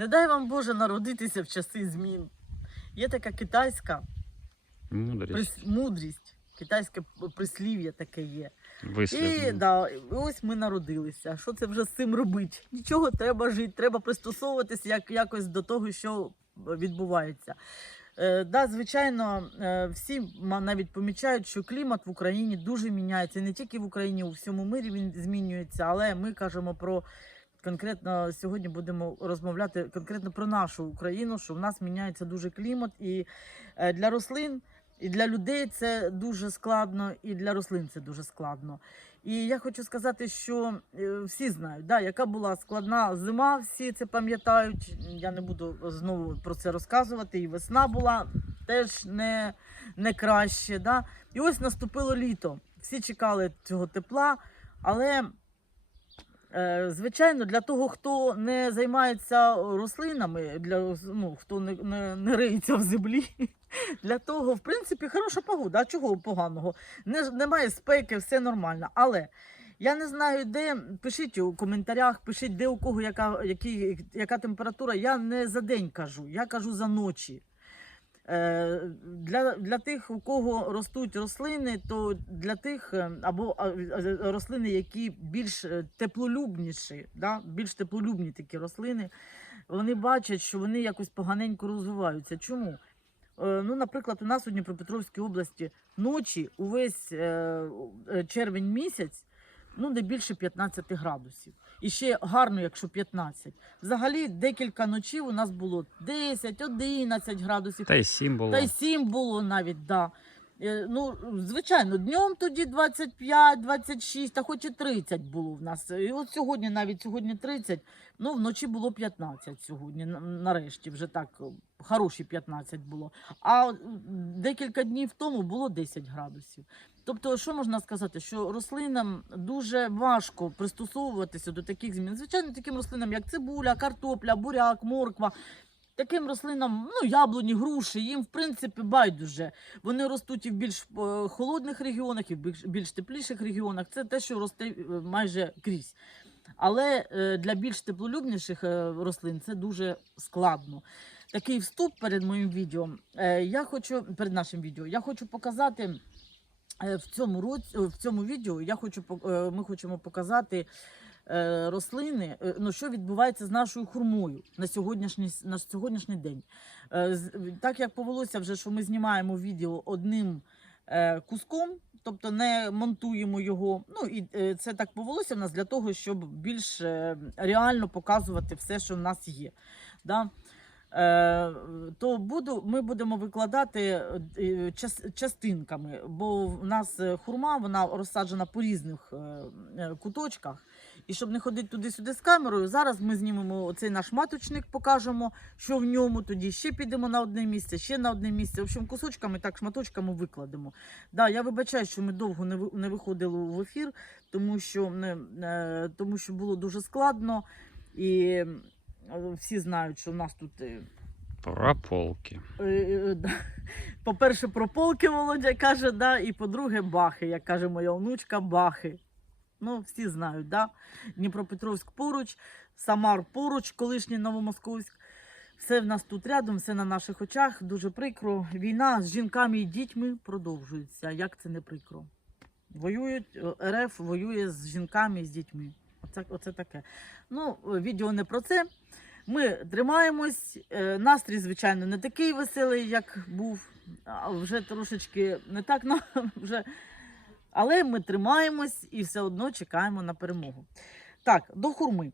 Не дай вам Боже народитися в часи змін. Є така китайська Мудрість, прис- мудрість, китайське прислів'я таке є. І, да, і ось ми народилися. Що це вже з цим робити? Нічого, треба жити, треба пристосовуватися як, якось до того, що відбувається. Е, да, звичайно, е, всі навіть помічають, що клімат в Україні дуже міняється. І не тільки в Україні, у всьому мирі він змінюється, але ми кажемо про. Конкретно сьогодні будемо розмовляти конкретно про нашу Україну, що в нас міняється дуже клімат, і е, для рослин, і для людей це дуже складно, і для рослин це дуже складно. І я хочу сказати, що е, всі знають, да, яка була складна зима, всі це пам'ятають. Я не буду знову про це розказувати. І весна була теж не, не краще. Да? І ось наступило літо. Всі чекали цього тепла, але. Е, Звичайно, для того, хто не займається рослинами, для ну, хто не, не, не риється в землі, для того, в принципі, хороша погода. А чого поганого? Не, немає спеки, все нормально. Але я не знаю, де. Пишіть у коментарях, пишіть, де у кого яка, які, яка температура. Я не за день кажу, я кажу за ночі. Е, Для, для тих, у кого ростуть рослини, то для тих е, або е, рослини, які більш теплолюбніші, да? більш теплолюбні такі рослини, вони бачать, що вони якось поганенько розвиваються. Чому? Ну, наприклад, у нас у Дніпропетровській області ночі увесь червень місяць ну, не більше 15 градусів. І ще гарно, якщо 15. Взагалі, декілька ночів у нас було 10-11 градусів. Та й сім було. Та й 7 було навіть, да. Е, Ну, звичайно, днем тоді 25, 26, та хоч і 30 було в нас. І от сьогодні, навіть сьогодні 30, ну вночі було 15 сьогодні. Нарешті вже так е, хороші 15 було. А декілька днів тому було 10 градусів. Тобто, що можна сказати, що рослинам дуже важко пристосовуватися до таких змін. Звичайно, таким рослинам, як цибуля, картопля, буряк, морква. Таким рослинам, ну, яблуні, груші, їм в принципі байдуже. Вони ростуть і в більш е, холодних регіонах, і в більш, більш тепліших регіонах. Це те, що росте е, майже крізь. Але е, для більш теплолюбніших рослин це дуже складно. Такий вступ перед моїм відео. Я хочу перед нашим відео. Я хочу показати в цьому році, в цьому відео. Я хочу е, ми хочемо показати е, рослини, е, ну що відбувається з нашою хурмою на сьогоднішній на сьогоднішній день. Е, Так як повелося вже, що ми знімаємо відео одним е, куском, тобто не монтуємо його. Ну і е, це так повелося в нас для того, щоб більш е, реально показувати все, що в нас є. Да? Е, то буду, ми будемо викладати е, частинками, бо в нас е, хурма вона розсаджена по різних куточках. І щоб не ходити туди-сюди з камерою, зараз ми знімемо цей наш маточник, покажемо, що в ньому. Тоді ще підемо на одне місце, ще на одне місце. В общем, кусочками, так, шматочками викладемо. Да, я вибачаю, що ми довго не, виходили в ефір, тому що, тому що було дуже складно. І всі знають, що в нас тут. е, Прополки. Е, е, да. По-перше, про полки Володя каже, да, і по-друге, бахи, як каже моя онучка, бахи. Ну, всі знають, да? Дніпропетровськ поруч, Самар поруч, колишній Новомосковськ. Все в нас тут рядом, все на наших очах. Дуже прикро. Війна з жінками і дітьми продовжується. Як це не прикро? Воюють, е, РФ воює з жінками і з дітьми. Оце, оце таке. Ну, е, відео не про це. Ми тримаємось. Е, Настрій, звичайно, не такий веселий, як був. А вже трошечки не так на вже. Але ми тримаємось і все одно чекаємо на перемогу. Так, до хурми.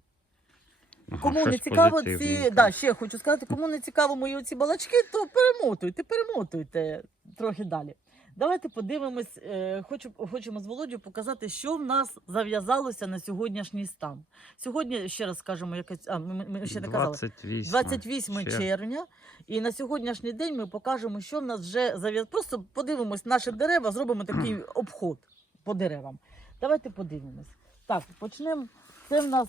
Ага, Кому не цікаво ці, да, ще хочу сказати, кому не цікаво мої оці балачки, то перемотуйте, перемотуйте трохи далі. Давайте подивимось, е, хочу, хочемо з Володю показати, що в нас зав'язалося на сьогоднішній стан. Сьогодні, ще раз скажемо, якась, а, ми, ми ще не казали. 28. 28 червня, і на сьогоднішній день ми покажемо, що в нас вже зав'язалося. Просто подивимось наші дерева, зробимо такий обход по деревам. Давайте подивимось. Так, почнемо. Це в нас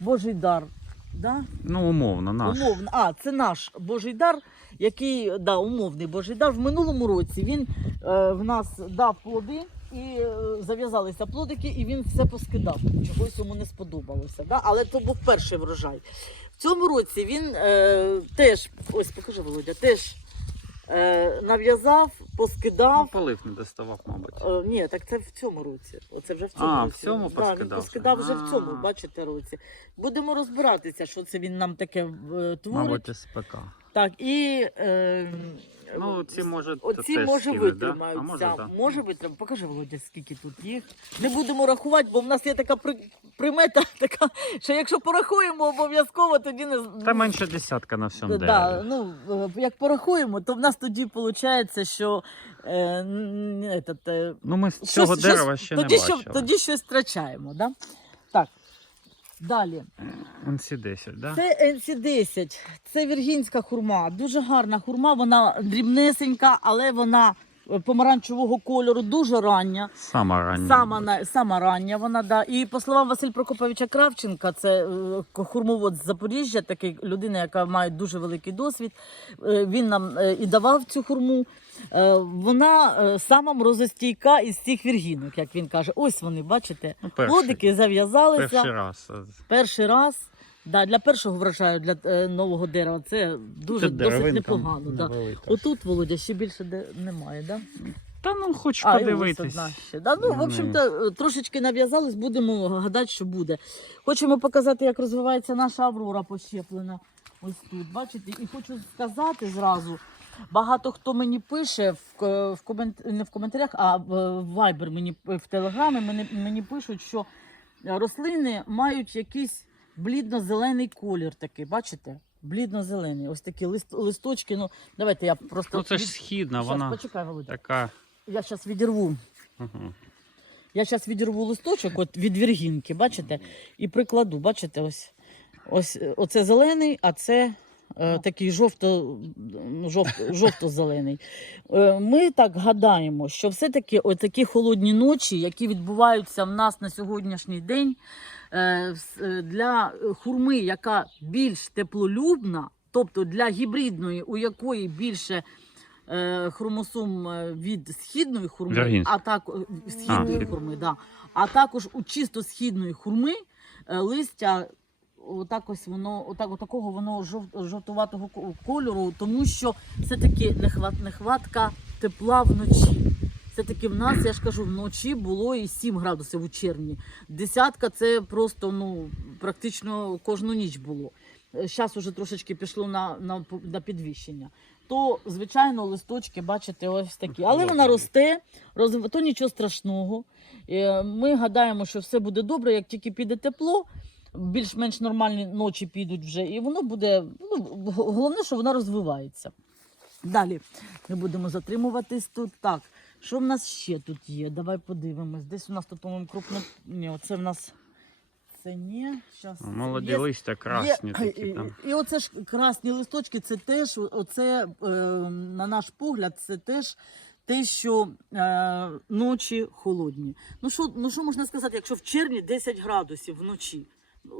Божий дар. Да? Ну, умовно, наш. Умовно. А, це наш Божий дар, який да, умовний Божий дар. В минулому році він е, в нас дав плоди. І е, зав'язалися плодики, і він все поскидав. Чогось йому не сподобалося. Да? Але то був перший врожай. В цьому році він е, теж, ось покажи, Володя, теж е, нав'язав, Ну, поскидав. полив не доставав, мабуть. Е, ні, так це в цьому році. Оце вже в цьому А, в цьому Да, він поскидав поскидав вже. вже в цьому, А. бачите, році. Будемо розбиратися, що це він нам таке е, творить. Мабуть, СПК. Так, і е, Ну, ці може Оці теж може скинуть, да? А може, да. може витримати. Покажи, Володя, скільки тут їх. Не будемо рахувати, бо в нас є така при... примета, така, що якщо порахуємо обов'язково, тоді не з- Та менше десятка на всьому Да, дереві. ну, е, як порахуємо, то в нас тоді виходить, що е, н- этот, е, Ну, ми з щось- цього щось- дерева ще тоді, не що, бачили. тоді щось втрачаємо. Да? Так. Далі. NC10, да? Це NC10, це віргінська хурма. Дуже гарна хурма, вона дрібнесенька, але вона помаранчевого кольору, дуже рання. Сама рання. Сама, на- сама рання вона, да. І по словам Василь Прокоповича Кравченка, це е, хурмовод з Запоріжжя, такий людина, яка має дуже великий досвід. Е, Він нам е, і давав цю хурму. Е, Вона е, сама морозостійка із цих віргінок, як він каже. Ось вони, бачите, Ну, перший, плодики зав'язалися. перший раз. Перший раз. Да, для першого врожаю для е, нового дерева це дуже Тут досить деревинка непогано. Да. невелика. Отут, Володя, ще більше де немає, да? Та ну хоч А, і ось подивитись. одна ще. Да, ну, в общем-то, е, трошечки нав'язались, будемо гадати, що буде. Хочемо показати, як розвивається наша аврора пощеплена. Ось тут, бачите, і хочу сказати зразу. Багато хто мені пише в, к- в комент... не в коментарях, а в в Viber мені в Телеграмі мені, мені пишуть, що рослини мають якийсь блідно-зелений колір такий, бачите? Блідно-зелений. Ось такі лист, листочки. Ну, давайте я просто. Ну це ж східна, Щас, вона почекай, Володя. така. Я зараз відірву. Угу. Я зараз відірву листочок от від віргінки, бачите, і прикладу, бачите, ось, ось е, оце зелений, а це е, такий жовто, жовто, жовто-зелений. Е, ми так гадаємо, що все-таки такі холодні ночі, які відбуваються в нас на сьогоднішній день, для хурми, яка більш теплолюбна, тобто для гібридної, у якої більше е, хромосом е, від східної хурми, а так е, східної східна. хурми, да. а також у чисто східної хурми е, листя. Отак ось воно, отак, отакого воно жов, жовтуватого ко- кольору, тому що все-таки нехват, нехватка тепла вночі. Все-таки в нас, я ж кажу, вночі було і 7 градусів у червні. Десятка це просто ну, практично кожну ніч було. Зараз уже трошечки пішло на, на, на підвищення. То, звичайно, листочки, бачите, ось такі. Але вона росте, розв... то нічого страшного. Е, Ми гадаємо, що все буде добре, як тільки піде тепло, більш-менш нормальні ночі підуть вже, і воно буде. Ну, головне, що вона розвивається. Далі ми будемо затримуватись тут. Так, що в нас ще тут є? Давай подивимось. Десь у нас тут, по-моєму, крупно. Ні, оце в нас. Це ні. Щас. Молоді є- листя красні Є, такі і, там. і оце ж красні листочки, це теж, оце, е, на наш погляд, це теж те, що е, ночі холодні. Ну що, ну що можна сказати, якщо в червні 10 градусів вночі?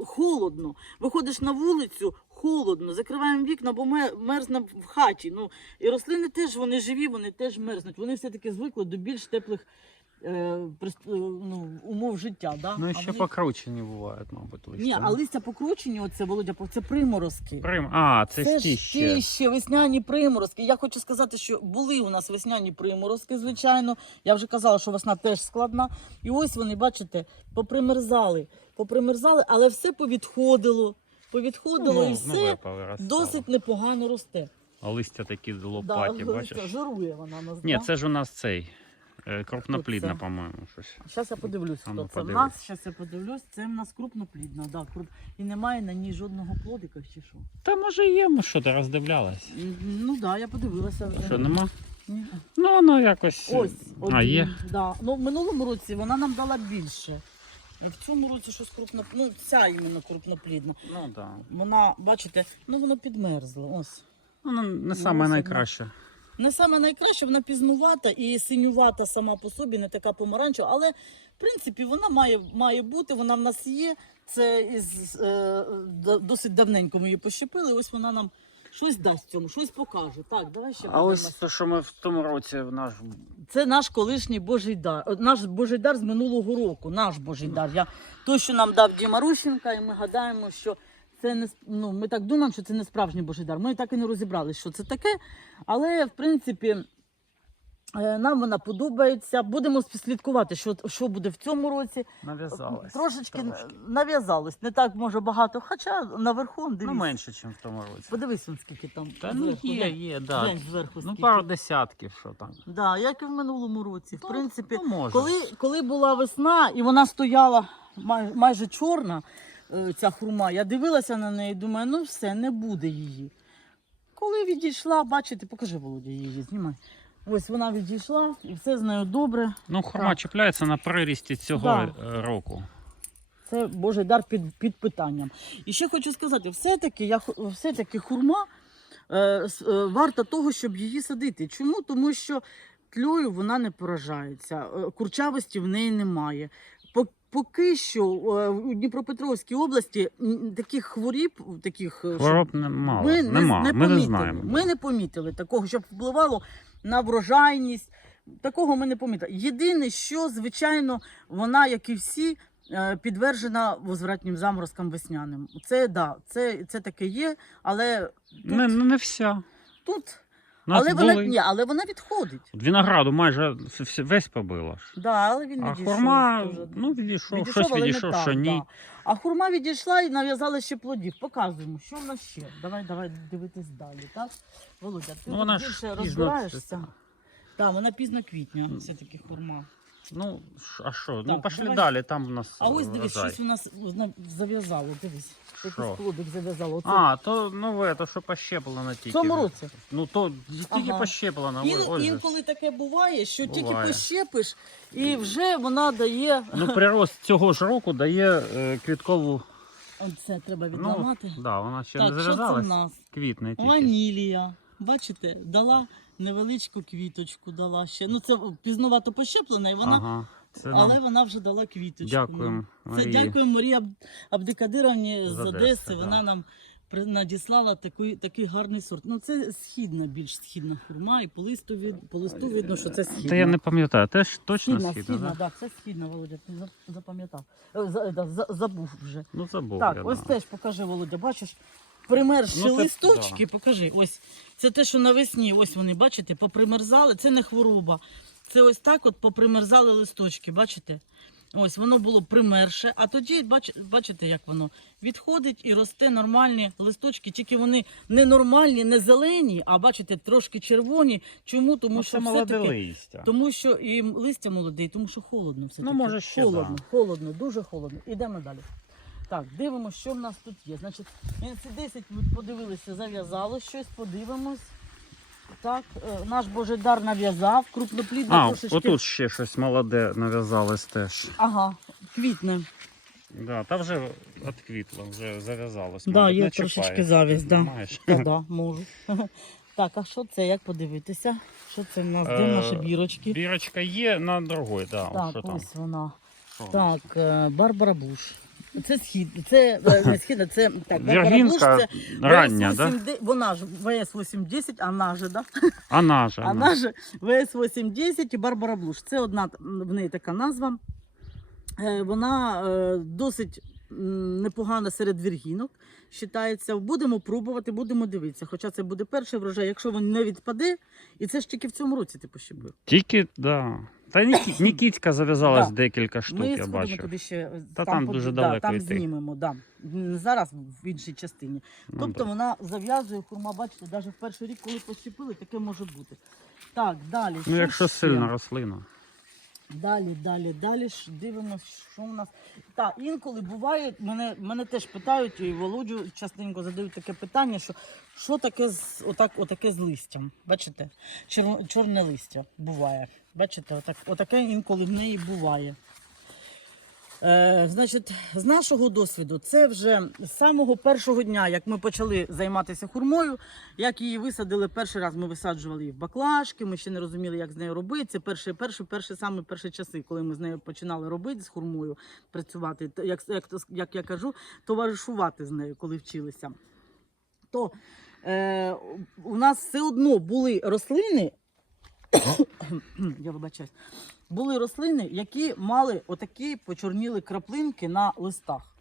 Холодно. Виходиш на вулицю, холодно, закриваємо вікна, бо мерзне в хаті. Ну, і рослини теж вони живі, вони теж мерзнуть. Вони все-таки звикли до більш теплих е, е, ну, умов життя. Да? Ну і ще вони- покручені бувають, мабуть, листя. Ні, а листя покручені, оце, Володя, це приморозки. Прим... А, це, ті ж ще. ті ще весняні приморозки. Я хочу сказати, що були у нас весняні приморозки, звичайно. Я вже казала, що весна теж складна. І ось вони, бачите, попримерзали, попримерзали, але все повідходило. Повідходило і все нове повиростало. досить непогано росте. А листя такі Да, лопаті, бачиш? листя жирує вона нас. Ні, да? це ж у нас цей. Е, Крупноплідна, по-моєму, щось. Зараз я подивлюсь, ну, хто це в нас. Зараз я подивлюсь. Це в нас крупноплідна. Да, круп... І немає на ній жодного плодика чи що. Та може є, ми що ти роздивлялась? Ну так, да, я подивилася вже. Що нема? Ні. Ну, воно якось. Ось а, є. Да. Ну, в минулому році вона нам дала більше. В цьому році щось крупно, ну ця іменно крупноплідна. Ну так. Да. Вона, бачите, ну воно підмерзло. Ось. Воно не Ну, саме найкраще. Не саме найкраще, вона пізнувата і синювата сама по собі, не така помаранчева, але в принципі вона має, має бути, вона в нас є. Це із е, досить давненько ми її пощепили. Ось вона нам щось дасть цьому, щось покаже. Так, давай ще А ось те, що ми в тому році в наш Це наш колишній Божий дар. Наш Божий дар з минулого року. Наш Божий дар. Я той, що нам дав Діма Рущенка, і ми гадаємо, що це не ну, ми так думаємо, що це не справжній Божий дар. Ми так і не розібрали, що це таке. Але в принципі. е, Нам вона подобається. Будемо слідкувати, що, що буде в цьому році. Нав'язалось. Трошечки трошки. нав'язалось. Не так може багато, хоча наверху дивись. Ну, менше, ніж в тому році. Подивись, скільки там. Та ну є, є, да. Глянь зверху Ну, пару десятків, що там. Да, як і в минулому році. В Ну, принципі, ну, може. коли, коли була весна і вона стояла май, майже чорна, ця хурма, я дивилася на неї думаю, ну все, не буде її. Коли відійшла, бачите, покажи Володя її, знімай. Ось вона відійшла і все з нею добре. Ну, хурма Так. чіпляється на прирісті цього Да. е, року. Це Божий дар під, під питанням. І ще хочу сказати, все-таки, я, все-таки хурма е, е, варта того, щоб її садити. Чому? Тому що тльою вона не поражається, е, курчавості в неї немає. По- Поки що е, у Дніпропетровській області таких хворіб, таких е, Хвороб немало. ми не, Нема. не Ми не знаємо. Ми не помітили такого, щоб впливало на врожайність. Такого ми не помітили. Єдине, що, звичайно, вона, як і всі, е, підтверджена возвратнім заморозкам весняним. Це да, це, це таке є, але тут, Не, не, не вся. тут нас але, були... вона, ні, але вона відходить. От Винограду майже вс- весь побило. ж. Да, але він А відійшов. хурма, ну, відійшов, Відійшов, щось але не відійшов, так, що ні. Да. А хурма відійшла і нав'язала ще плодів. Показуємо, що в нас ще. Давай, давай дивитись далі, так? Володя, ти Ну, тут вона ж більше пізно розбираєшся. цвіте. Так, вона пізно квітня, все-таки хурма. Ну, ш- а що? Так, ну, пішли давай. далі, там у нас А ось дивись, врожай. щось у нас зна- зав'язало. Дивись, якийсь Що? плодик зав'язало. Оце. А, то нове, то що пощеплено тільки. в цьому році. Ну, то тільки Ага. пощеплено. Ін, ой, ой, же. інколи таке буває, що тільки Буває. пощепиш, і вже вона дає. Ну, прирост цього ж року дає е, квіткову. Це треба Ну, відламати. да, вона ще так, не що це в зав'язалась. нас? Квітне тільки. Ванілія. Бачите, дала невеличку квіточку, дала ще. Ну, це пізнувато пощеплена, і вона, Ага. Це але нам вона вже дала квіточку. дякуємо. Це Марії. дякуємо Марії Аб- Абдикадировні з З Одеси, Одеси. да. Вона нам при- надіслала такий, такий гарний сорт. Ну, це східна, більш східна хурма, і по листу, від, по листу видно, що це східна. Та я не пам'ятаю, теж точно Східна, східна, східна, да? так, це східна, Володя, ти за- запам'ятав. Е, за- да, за- Забув вже. Ну забув. Так, я, ось да. теж покажи, Володя, бачиш, примерзші Ну, це- листочки, покажи. Ось це те, що навесні, ось вони, бачите, попримерзали. Це не хвороба. Це ось так от попримерзали листочки, бачите? Ось воно було примерше, а тоді бач, бачите, як воно відходить і росте нормальні листочки, тільки вони не нормальні, не зелені, а бачите, трошки червоні. Чому? Тому Ну, що це молоде все-таки листя. тому що і листя молоде, і тому що холодно все Ну, може, ще, холодно, холодно, дуже холодно. Ідемо далі. Так, дивимося, що в нас тут є. Значить, NC10 ми подивилися, зав'язало щось, подивимось. Так, е, наш Божедар нав'язав, крупноплідно А, трошечки. отут ще щось молоде нав'язалось теж. Ага, квітне. Да, та вже відквітло, вже зав'язалось. Да, мабуть, є не трошечки чіпає. да. Та да, можу. Так, а що це? Як подивитися? Що це в нас? Де Е, наші бірочки? Бірочка є на другой, да. Так, що там? ось вона. Що? Так, е, Барбара Буш. Це схід, це е, не східна, це так, це рання, да? VS810, вона ж ВС-810, а вона же, да? Вона ж. А вона ж ВС-810 і Барбара Блуш. Це одна м, в неї така назва. Е, Вона е, досить м, непогана серед віргінок. Вважається, будемо пробувати, будемо дивитися. Хоча це буде перший врожай, якщо він не відпаде, і це ж тільки в цьому році ти пощебив. Тільки, да. Та Нікі- Нікітська зав'язалась Да. декілька штук, Ми я бачу. туди ще Та там под- дуже да, далеко там йти. знімемо, да. Зараз в іншій частині. Ну, Тобто да. вона зав'язує хурма, бачите, навіть в перший рік, коли пощепили, таке може бути. Так, далі. Ну, що якщо ще? сильна рослина. Далі, далі, далі дивимося, що у нас. Так, інколи буває, мене, мене теж питають, і Володю частенько задають таке питання, що, що таке з отак, отаке з листям. Бачите? Чор, чорне листя буває. Бачите, отак, отаке інколи в неї буває. Е, значить, з нашого досвіду, це вже з самого першого дня, як ми почали займатися хурмою, як її висадили перший раз, ми висаджували її в баклажки, ми ще не розуміли, як з нею робити. Це перші, перші, перші, саме перші часи, коли ми з нею починали робити з хурмою, працювати, як, як, як я кажу, товаришувати з нею, коли вчилися. То е, у нас все одно були рослини, я вибачаюсь, були рослини, які мали отакі почорніли краплинки на листах.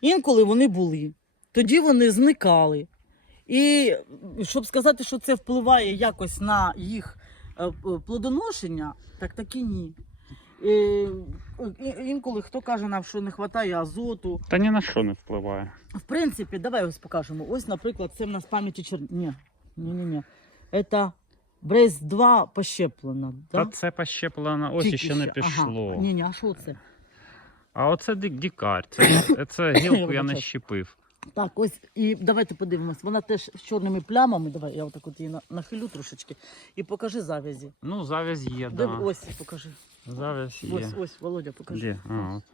Інколи вони були. тоді вони зникали. І щоб сказати, що це впливає якось на їх е, плодоношення, так таки ні. І, інколи хто каже нам, що не вистачає азоту. Та ні на що не впливає. В принципі, давай ось покажемо. Ось, наприклад, це в нас пам'яті чер... Ні, ні, ні, ні. Це Брейс 2 пощеплено. Та це пощеплено, ось Тільки ще не пішло. Ага. Ні, ні, а що це? А оце дик- дікар. Це, це гілку я не щепив. Так, ось і давайте подивимось. Вона теж з чорними плямами. Давай я отак от її на- нахилю трошечки і покажи завязі. Ну, завязь є, Де, да. Ось покажи. Завязь є. Ось, ось, Володя, покажи. Де? А, от.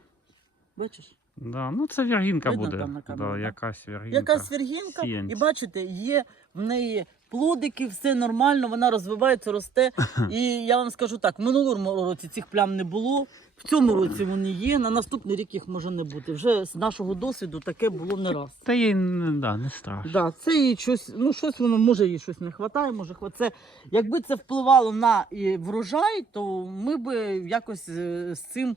Бачиш? да. Ну, це віргінка Видно буде. там на камері, да, якась віргінка. Якась віргінка, і бачите, є в неї плодики, все нормально, вона розвивається, росте. І я вам скажу так: в минулому році цих плям не було. В цьому році вони є. На наступний рік їх може не бути. Вже з нашого досвіду таке було не раз. Та їй не, да, не страшно. Да, це їй щось, ну щось воно може їй щось не вистачає, може це, Якби це впливало на і врожай, то ми би якось е, з цим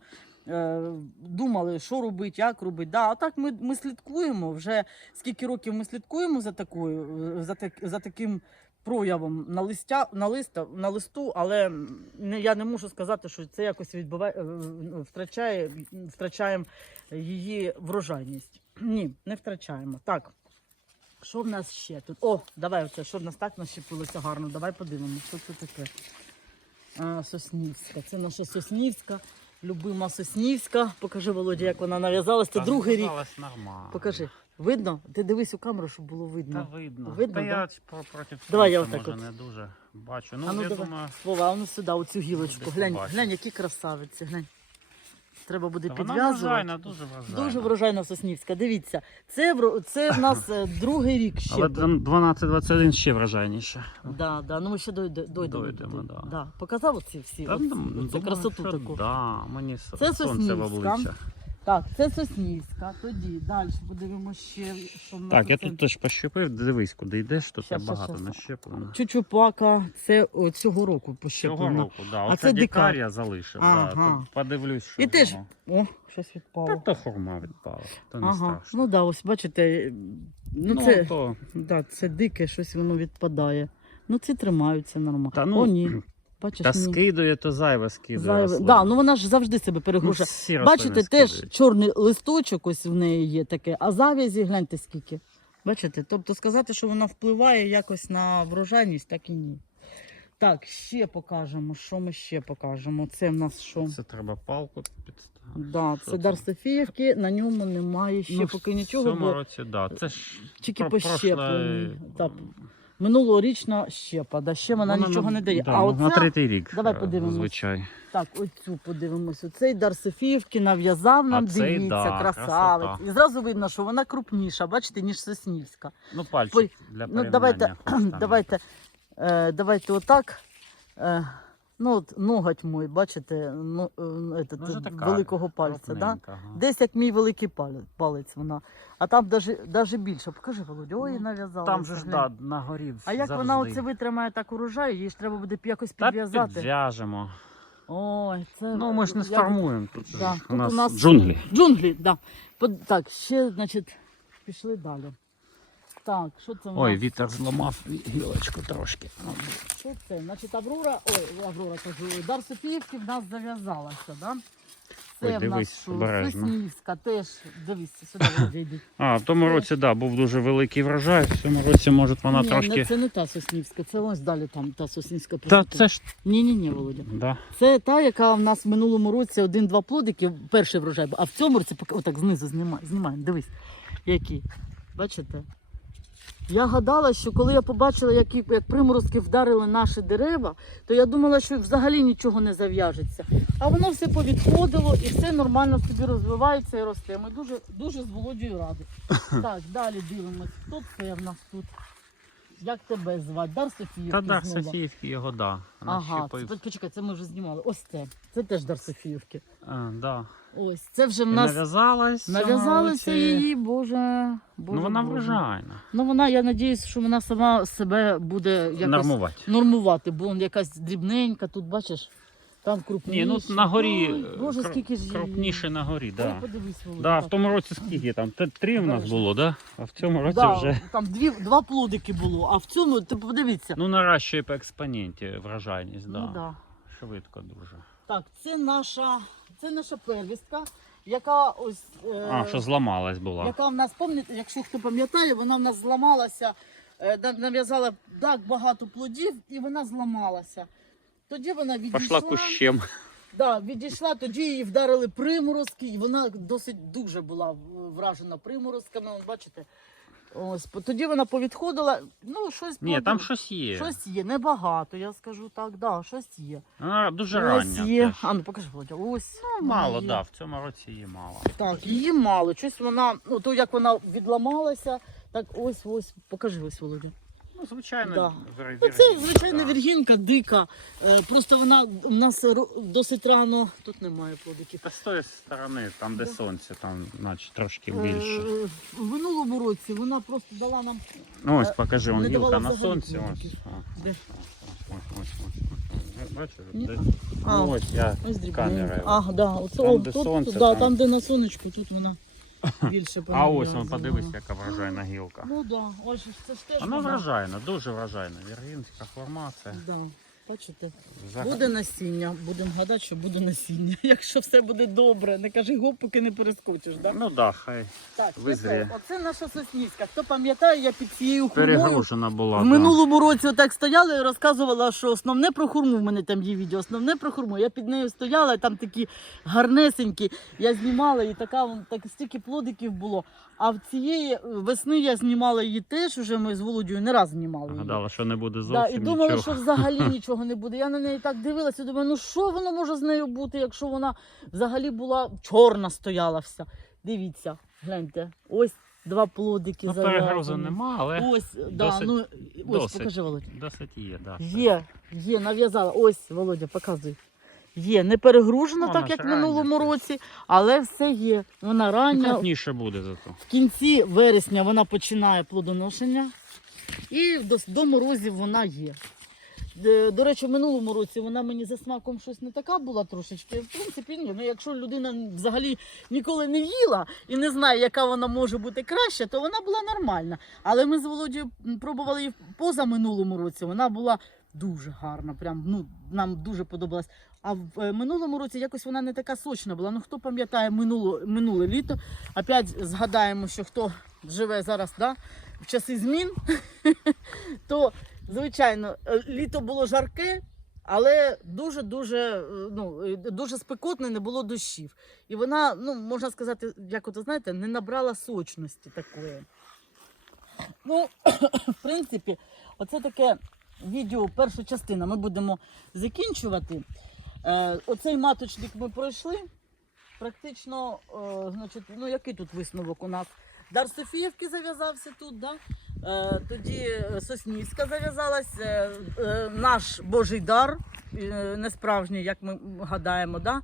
думали, що робити, як робити. Да, а так ми, ми слідкуємо. Вже скільки років ми слідкуємо за такою, е, за, так, за таким проявом на листя, на листа, на листу, але не, я не можу сказати, що це якось відбуває, е, втрачає, втрачаємо її врожайність. Ні, не втрачаємо. Так. Що в нас ще тут? О, давай оце, що в нас так нащепилося гарно. Давай подивимося, що це таке. А, Соснівська. Це наша Соснівська, любима Соснівська. Покажи, Володя, як вона нав'язалась. Це Та другий рік. нормально. Покажи. Видно? Ти дивись у камеру, щоб було Та видно. видно. Видно, Та да? я про- проти Давай я сонця, отак може, от. не дуже бачу. Ну, А ну, я давай. думаю, Вова, а ну сюди, оцю гілочку. Десь Глянь, побачу. глянь, які красавиці. Глянь. Треба буде та вона підв'язувати. врожайна, дуже врожайна. Дуже врожайна Соснівська. Дивіться, це, вро- це в нас е, другий рік ще. Але 12-21 ще врожайніше. Да, да, ну ми ще дойде- дойдемо. Дойдемо, туди. да. Да. Показав оці всі, Та, оці, ну, оцю думаю, красоту що таку. Да, мені Це сонце в Соснівська. обличчя. Так, це Соснівська. Тоді далі подивимося ще, що в нас Так, я тут теж пощепив, дивись, куди йдеш, Щас, щас, багато щас. нащеплено. Чучупака, це о, цього року Цього пощеплено. року, да. А Оце це дикар дикар. я залишив, Ага. Тут подивлюсь, що І теж, воно. о, щось відпало. Та то хурма відпала, то не Ага, страшно. ну да, ось бачите, ну, Ну, це, то, да, це дике, щось воно відпадає. Ну ці тримаються нормально. Та ну, О, ні. Бачиш, та ні. скидує, то зайве скидує. Зайве. Да, ну вона ж завжди себе перегружає. всі рослини Бачите, теж скидують. чорний листочок ось в неї є таке, а зав'язі гляньте скільки. Бачите? Тобто сказати, що вона впливає якось на врожайність, так і ні. Так, ще покажемо. Що ми ще покажемо? Це в нас що? Це треба палку підставити. Да, це Дар Софіївки, на ньому немає ще Ну, поки В цьому бо році, да. Це ж тільки про- пощеплені. прошле- Так, минулорічна щепа, да, ще вона, нічого не дає. Да, а оця, на третій рік. Давай е, подивимось. Звичай. так, оцю подивимось. Цей Дар Софіївки нав'язав нам, А цей, дивіться, да, красавець. красота. І зразу видно, що вона крупніша, бачите, ніж Соснівська. Ну, пальчик По... для Ну, давайте, давайте, е, давайте отак. Е, ну, от ноготь мой, бачите, ну, е, этот, Ну, така, великого пальця. Да? ага. Десь як мій великий палець, палець вона. А там навіть більше. Покажи, Володя, ой, Ну, нав'язала. Там же ж да, на горі А як завжди. вона оце витримає так урожай, її ж треба буде якось підв'язати. підв'яжемо. Ой, це Ну, ми ж не сформуємо. Тут, Да, ж тут у нас, у нас- джунглі. Джунглі, да. Так, ще, значить, пішли далі. Так, що це у Ой, вітер зламав гілочку трошки. Що це? Значить, Аврора, ой, Аврора кажу, Дар Софіївки в нас зав'язалася, да? Це Ой, в дивись, нас що? обережно. Соснівська теж, дивись, сюди Володя. А, в тому році, да, був дуже великий врожай. В цьому році, може, вона ні, трошки. не, це не та Соснівська, це ось далі там та Соснівська. Та це ж. Ні, ні, ні, Володя. Да. Це та, яка в нас в минулому році один-два плодики, перший врожай, був, а в цьому році поки- отак знизу знімаємо, знімаємо, дивись, які. Бачите? Я гадала, що коли я побачила, які, як приморозки вдарили наші дерева, то я думала, що взагалі нічого не зав'яжеться. А воно все повідходило і все нормально собі розвивається і росте. Ми дуже, дуже з Володією раді. Так, далі дивимось. Хто це в нас тут? Як тебе звати? Дар Софіївки Та да, знову. Софіївки його, да. Ага, Нащепив. це, почекай, це ми вже знімали. Ось це. Це теж Дар Софіївки. А, да. Ось, це вже в І нас нав'язалась. цьому році. її, боже. боже Ну вона боже. врожайна. Ну вона, я надіюсь, що вона сама себе буде якось Нормувати. нормувати, бо вона якась дрібненька, тут бачиш, Там крупніше. Ні, ну на горі Ой, Боже, кр- скільки ж її. крупніше на горі, Ой, да. подивись, Володя, Да, так. в тому році скільки там? Т- Три в нас було, да? А в цьому році да, вже Там дві, два плодики було, а в цьому, ти подивіться. ну наращує по експоненті врожайність, да. Ну, да. Швидко дуже. Так, це наша, це наша первістка, яка ось. е, А, що зламалась була. яка в нас, пам'ятаєте, якщо хто пам'ятає, вона в нас зламалася, е, да- нав'язала так багато плодів і вона зламалася. Тоді вона відійшла. Пошла кущем. Да, відійшла, тоді її вдарили приморозки, і вона досить дуже була вражена приморозками. Вон, бачите? Ось, по- тоді вона повідходила. Ну, щось Ні, там щось є. щось є, небагато, я скажу так, да, щось є. Вона дуже ось рання. є. теж. А ну покажи, Володя, ось. Ну, мало, так, да, в цьому році її мало. Так, її мало. Щось вона, ну то як вона відламалася, так ось ось, покажи ось, Володя. Ну, звичайно, Да. Ну, це віргінка, звичайна да. віргінка, дика. Е, Просто вона у нас ро- досить рано. Тут немає плодиків. Та з тої сторони, там де Да. сонце, там наче трошки Е, більше. В минулому році вона просто дала нам. Ну ось е, покажи, он не гілка на взагалі сонці. Ось. Де? ось, ось, ось, ось. Бачиш? Ні? Де? А, Ну, ось я ось дрібненька. камерою. А, да, оце, Там, о, де тут, сонце, да, там. там, де на сонечку, тут вона більше А ось он, подивись, яка врожайна гілка. Ну да, ось це ж теж Вона вражайна, дуже вражайна. Віргінська формація. Да, бачите. Взагалі- Буде насіння, будемо гадати, що буде насіння. Якщо все буде добре, не кажи гоп, поки не перескочиш. Да? Ну да, хай Так, Визріє. тепер, оце наша соснівська. Хто пам'ятає, я під цією хурмою перегружена була. в да. минулому році отак стояла і розказувала, що основне про хурму, в мене там є відео, основне про хурму. Я під нею стояла, і там такі гарнесенькі. Я знімала і така, вон, так стільки плодиків було. А в цієї весни я знімала її теж, уже ми з Володією не раз знімали її. Гадала, що не буде Да, зовсім і думала, нічого. що взагалі нічого не буде. Я на неї так дивилася, думаю, ну що воно може з нею бути, якщо вона взагалі була чорна стояла вся. Дивіться, гляньте, ось два плодики Ну, перегрузу нема, але Ось, да, досить- ну, ось, досить. покажи, Володя. досить є, да. Є, є, нав'язала. Ось, Володя, показуй. Є, не перегружена, Вона так як в рання минулому році, але все є. Вона рання. Крупніше буде зато. В кінці вересня вона починає плодоношення, і до, до морозів вона є. Е, До речі, в минулому році вона мені за смаком щось не така була трошечки. В принципі, ні. Ну, якщо людина взагалі ніколи не їла і не знає, яка вона може бути краща, то вона була нормальна. Але ми з Володією пробували її поза минулому році. Вона була дуже гарна. Прям ну нам дуже подобалась. А в е, минулому році якось вона не така сочна була. Ну хто пам'ятає минуло, минуле літо? Опять згадаємо, що хто живе зараз да, в часи змін, то звичайно е, літо було жарке. Але дуже дуже ну е, дуже спекотне, не було дощів. І вона, ну можна сказати, як от знаєте, не набрала сочності такої. Ну, в принципі, оце таке відео, перша частина. Ми будемо закінчувати. Е, оцей маточник ми пройшли. Практично, е, значить, ну який тут висновок у нас? Дар Софіївки зав'язався тут, да? Е, тоді Сосніцька Соснівська зав'язалась, е, е, наш Божий дар, е, не справжній, як ми гадаємо, да?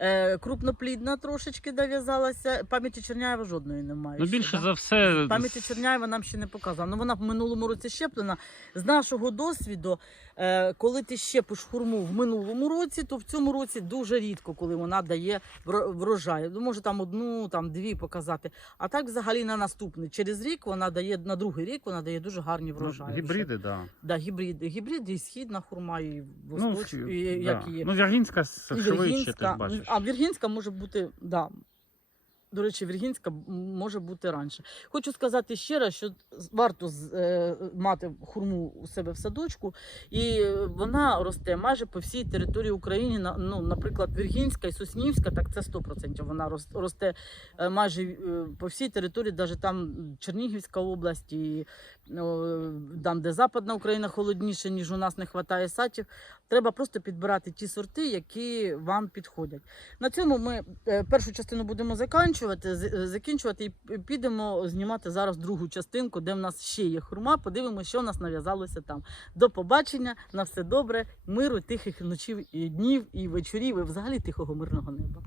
е, крупноплідна трошечки дов'язалася. Пам'яті Черняєва жодної немає. Ну, ще, більше да? за все, Пам'яті Черняєва нам ще не показала. Ну вона в минулому році щеплена. З нашого досвіду, е, коли ти щепиш хурму в минулому році, то в цьому році дуже рідко, коли вона дає врожай. Ну, може там одну, там дві показати. А так взагалі на наступний. Через рік вона дає на другий рік вона дає дуже гарні ну, врожаї. вже. гібриди, да. Да, гібриди. Гібриди і східна хурма, і Ну, восточ, і, да. як і ну Віргінська швидше, ти бачиш. А Віргінська може бути, да. До речі, Віргінська може бути раніше. Хочу сказати ще раз, що варто е, мати хурму у себе в садочку, і вона росте майже по всій території України. Ну, наприклад, Віргінська і Соснівська, так це 100%. Вона рос- росте е, майже е, по всій території, навіть там Чернігівська область, і там, де Западна Україна холодніше, ніж у нас не вистачає сатів. Треба просто підбирати ті сорти, які вам підходять. На цьому ми е, першу частину будемо закінчувати, е, закінчувати і підемо знімати зараз другу частинку, де в нас ще є хурма. Подивимося, що в нас нав'язалося там. До побачення, на все добре, миру, тихих ночів і днів, і вечорів, і взагалі тихого мирного неба.